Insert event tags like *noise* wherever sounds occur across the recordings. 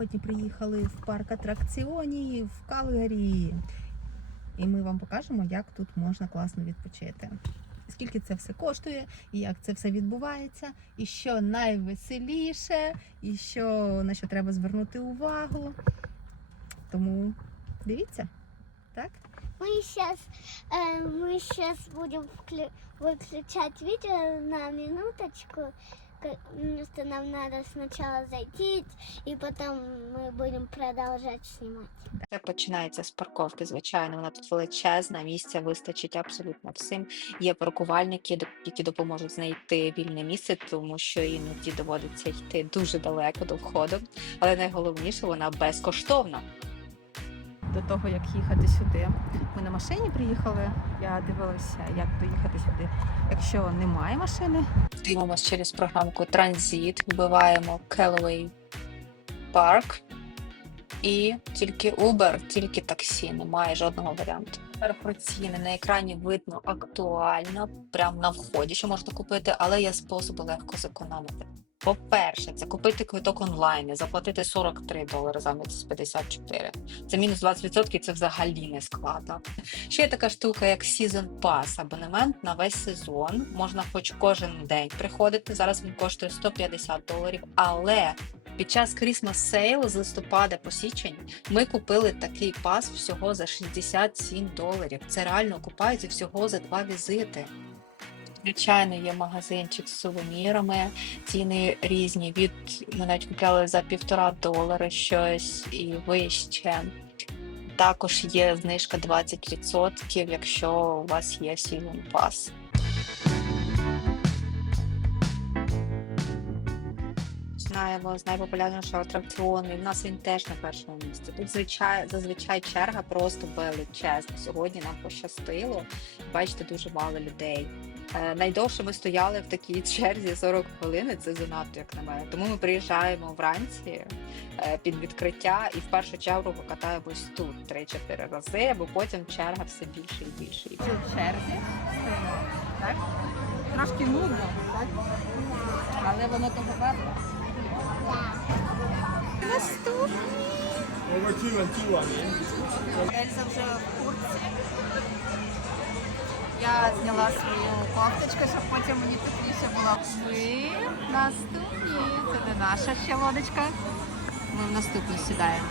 Сьогодні приїхали в парк атракціонів в Калгарі. І ми вам покажемо, як тут можна класно відпочити. Скільки це все коштує, і як це все відбувається, і що найвеселіше, і що на що треба звернути увагу. Тому дивіться, так? Мы сейчас, мы сейчас будем вклю- выключать видео на минуточку, к- потому что нам надо сначала зайти, и потом мы будем продолжать снимать. Це починається з парковки. Звичайно, вона тут величезна, місця вистачить абсолютно всім. Є паркувальники, які допоможуть знайти вільне місце, тому що іноді доводиться йти дуже далеко до входу. Але найголовніше, вона безкоштовна. До того, як їхати сюди. Ми на машині приїхали. Я дивилася, як доїхати сюди, якщо немає машини. Дивимося через програмку Транзит, вбиваємо Callaway Park і тільки Uber, тільки таксі, немає жодного варіанту. Тепер про на екрані видно актуально, прямо на вході, що можна купити, але є способи легко зекономити. По-перше, це купити квиток онлайн, і заплатити 43 долари замість 54. Це мінус 20%, і це взагалі не складно. Ще є така штука, як Season Pass, абонемент на весь сезон. Можна хоч кожен день приходити. Зараз він коштує 150 доларів. Але під час Christmas Sale з листопада по січень ми купили такий пас всього за 67 доларів. Це реально окупається всього за два візити. Звичайно, є магазинчик з сувенірами, ціни різні. Від ми навіть купляли за півтора долари щось і вище. Також є знижка 20%, якщо у вас є Season Pass. Починаємо з найпопулярнішого атракціону. і В нас він теж на першому місці. Тут звичай, зазвичай черга просто величезна. Сьогодні нам пощастило. Бачите, дуже мало людей. Е, найдовше ми стояли в такій черзі 40 хвилин. Це занадто, як на мене. Тому ми приїжджаємо вранці е, під відкриття і в першу чергу покатаємось тут 3-4 рази, бо потім черга все більше і більше. І в черзі стоїмо, так? Трошки нудно, так? Але воно того варто. Over two and two, I mean. Ельза вже в куртці. Я зняла свою кофточку, щоб потім мені тепліше було. Ми наступні. Це не наша ще лодочка. Ми в наступну сідаємо.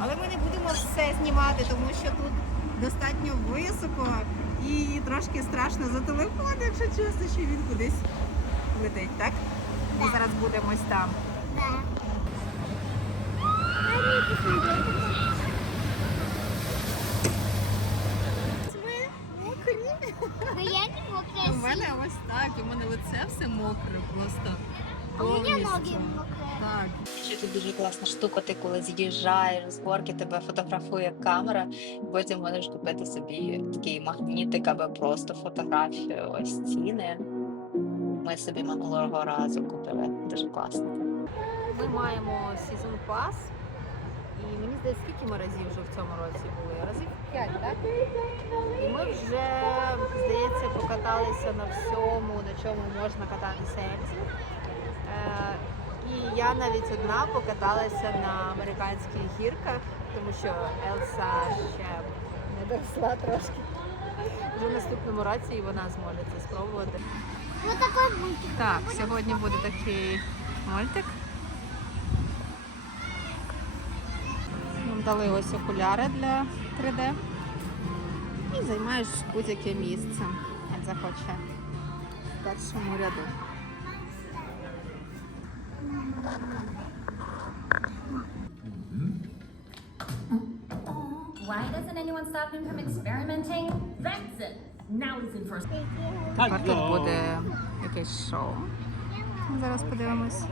Але ми не будемо все знімати, тому що тут достатньо високо і трошки страшно за телефон, якщо чесно, що він кудись летить, так? Ми зараз будемо ось там. Да. Мокрі. Я не У мене ось так, у мене лице все мокре просто. У меня повністю. ноги мокрые. Так. Ще тут дуже класна штука, ти коли з'їжджаєш з горки, тебе фотографує камера, і потім можеш купити собі такий магнітик або просто фотографію. Ось ціни. Ми собі минулого разу купили. Дуже класно. Ми маємо сезон пас. І мені здається, скільки ми разів вже в цьому році були? Разів 5, так? І ми вже, здається, покаталися на всьому, на чому можна кататися Ельзі. Е, і я навіть одна покаталася на американських гірках, тому що Елса ще не доросла трошки. Вже в наступному році і вона зможе це спробувати. Так, сьогодні буде такий мультик. Нам дали ось окуляри для 3D. І займаєш будь-яке місце, як захоче. В першому ряду. Why doesn't anyone stop him from experimenting? That's it. Now listen for Тепер тут буде якесь шоу. Зараз подивимось.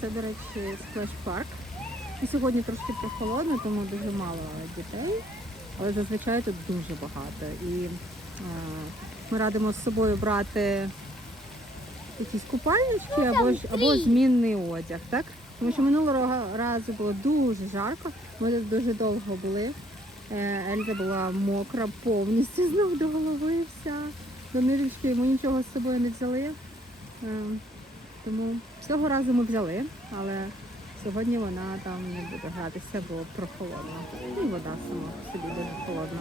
Це, до речі, сплеш парк. І сьогодні трошки прохолодно, тому дуже мало дітей. Але зазвичай тут дуже багато. І е, ми радимо з собою брати якісь купальнички або, або змінний одяг, так? Тому що минулого разу було дуже жарко. Ми тут дуже довго були. Е, Ельза була мокра повністю *laughs* з ног до голови вся. До нирічки ми нічого з собою не взяли. Е, тому цього разу ми взяли, але сьогодні вона там не буде гратися, бо прохолодно. І вода сама собі дуже холодна.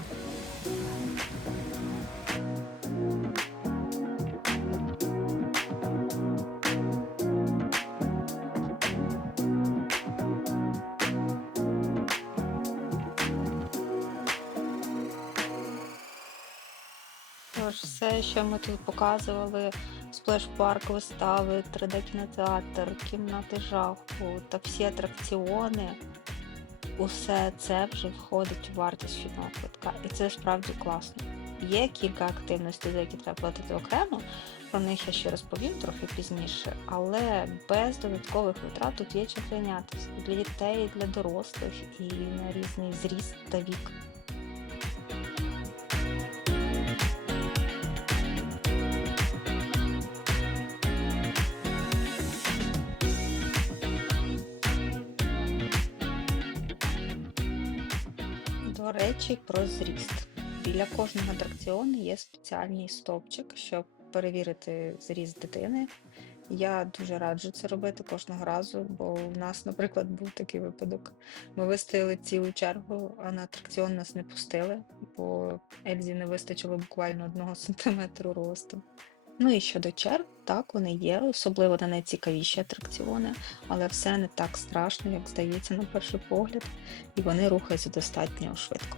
Все, що ми тут показували, сплеш-парк, вистави, 3D-кінотеатр, кімнати жаху та всі атракціони, усе це вже входить у вартість вхідного квитка. І це справді класно. Є кілька активностей, за які треба платити окремо. Про них я ще розповім трохи пізніше, але без додаткових витрат тут є чим зайнятися для дітей, для дорослих, і на різний зріст та вік. Речі, про зріст. Біля кожного атракціону є спеціальний стовпчик, щоб перевірити зріст дитини. Я дуже раджу це робити кожного разу, бо у нас, наприклад, був такий випадок. Ми вистояли цілу чергу, а на атракціон нас не пустили, бо Ельзі не вистачило буквально одного *laughs* сантиметру росту. Ну і щодо черг, так вони є, особливо на найцікавіші атракціони, але все не так страшно, як здається на перший погляд, і вони рухаються достатньо швидко.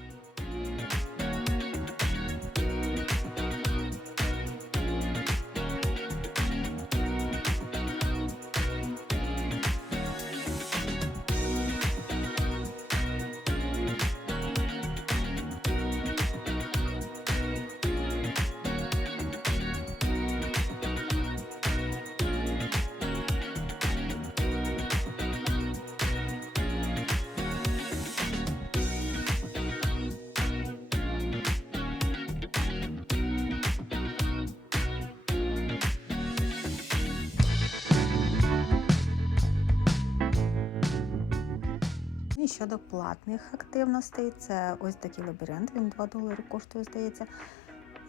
І щодо платних активностей, це ось такий лабіринт, він 2 долари коштує, здається.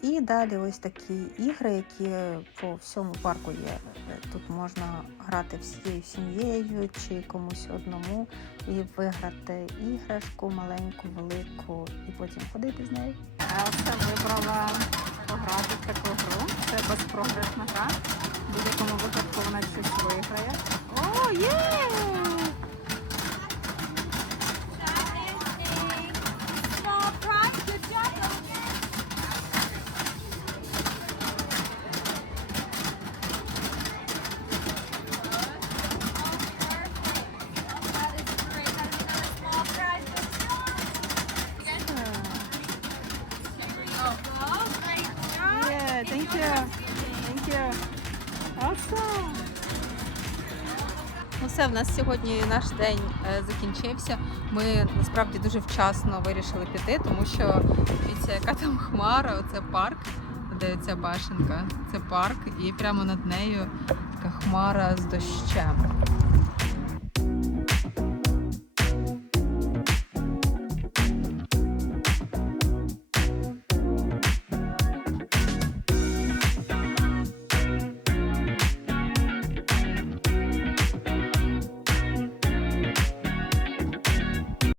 І далі ось такі ігри, які по всьому парку є. Тут можна грати всією сім'єю чи комусь одному і виграти іграшку маленьку, велику, і потім ходити з нею. Елса вибрала пограти в таку гру. Це безпрограшна гра. В будь-якому випадку вона щось виграє. О, є! You. Thank you. Awesome. Ну все, в нас сьогодні наш день е, закінчився. Ми насправді дуже вчасно вирішили піти, тому що дивіться, яка там хмара, оце парк, де ця башенка. Це парк, і прямо над нею така хмара з дощем.